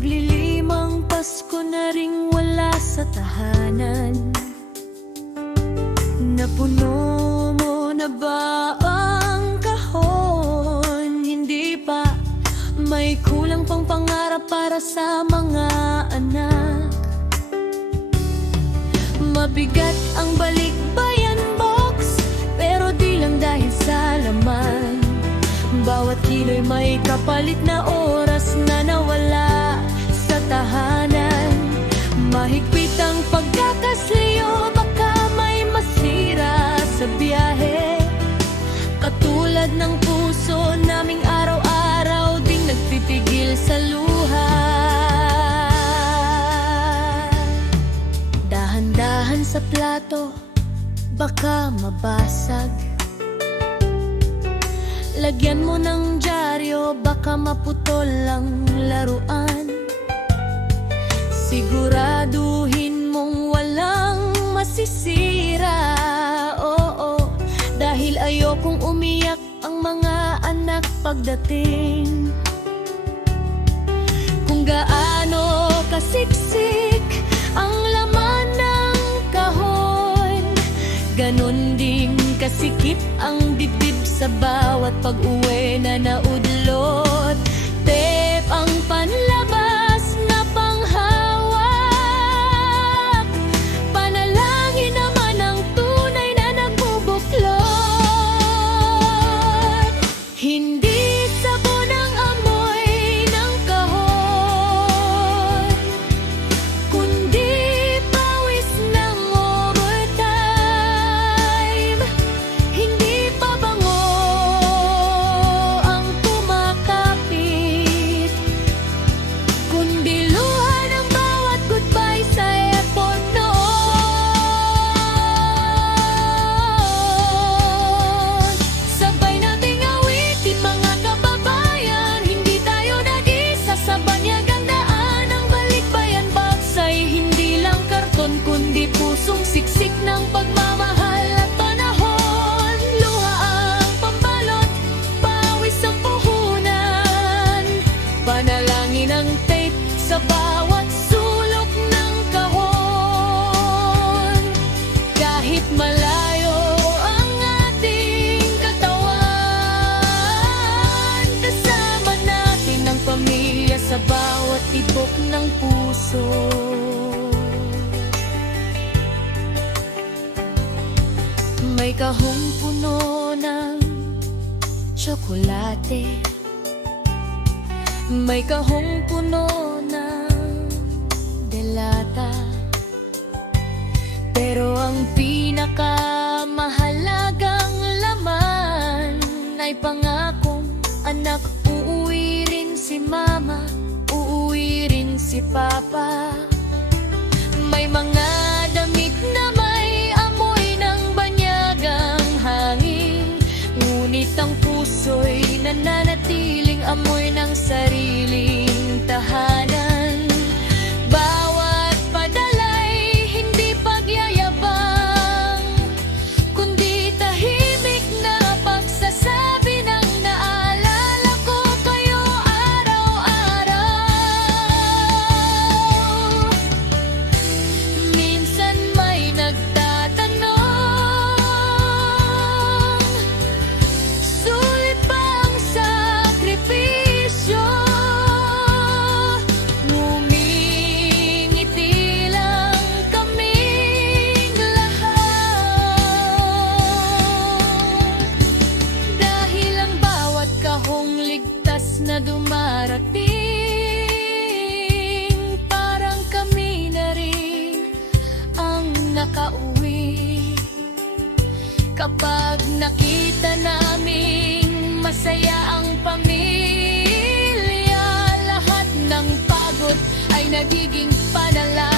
Maglilimang Pasko na ring wala sa tahanan. Napuno mo na ba ang kahon? Hindi pa, may kulang pang pangarap para sa mga anak. Mabigat ang balikbayan box, pero di lang dahil sa laman. Bawat kilo'y may kapalit na oras na nawala sa tahanan. Mahigpit ang pagkakasliyo, baka may masira sa biyahe. Katulad ng puso naming araw-araw ding nagpipigil sa luha. Dahan-dahan sa plato, baka mabasag. Lagyan mo ng dyaryo, baka maputol ang laruan. Siguraduhin mong walang masisira, oo, dahil ayokong umiyak ang mga anak pagdating. Kung gaano kasiksik ang laman ng kahon, ganon ding kasikip ang dibdib sa bawat pag-uwi na naudlot. Tep ang panlabas na panghawak, panalangin naman ang tunay na nagbubuklod. Hindi sabon ang amoy ng kahon, kundi pawis ng overtime. Hindi pa bango ang kumakapit, kundi luha ng bawat goodbye sa airport noon. Sabay nating awitin mga kababayan, hindi tayo nag-isa sa banyagang daan. Ang balikbayan box ay hindi lang karton, kundi pusong siksik ng pagmamahal at panahon. Luha ang pambalot, pawis ang puhunan, panalangin ang tape sa bawat sulok ng kahon. Kahit malayo ang ating katawan, kasama natin ang pamilya sa bawat tibok ng puso. May kahong puno ng tsokolate, may kahong puno ng delata, pero ang pinakamahalagang laman ay pangakong anak. Uuwi rin si mama, uuwi rin si papa. May mga damit na may amoy ng banyagang hangin, ngunit ang puso'y nananatiling amoy ng sariling tahanan. Bawat padala'y hindi pagyayabang, kundi tahimik na pagsasabi ng naalala ko kayo araw-araw. Minsan may nagtatanong, sulit ba ang sakripisyo? Ngumingiti lang kaming lahat, dahil ang bawat kahong ligtas na dumarating, parang kami na rin ang nakauwi. Kapag nakita naming masaya ang pamilya, lahat ng pagod ay nagiging panalangin.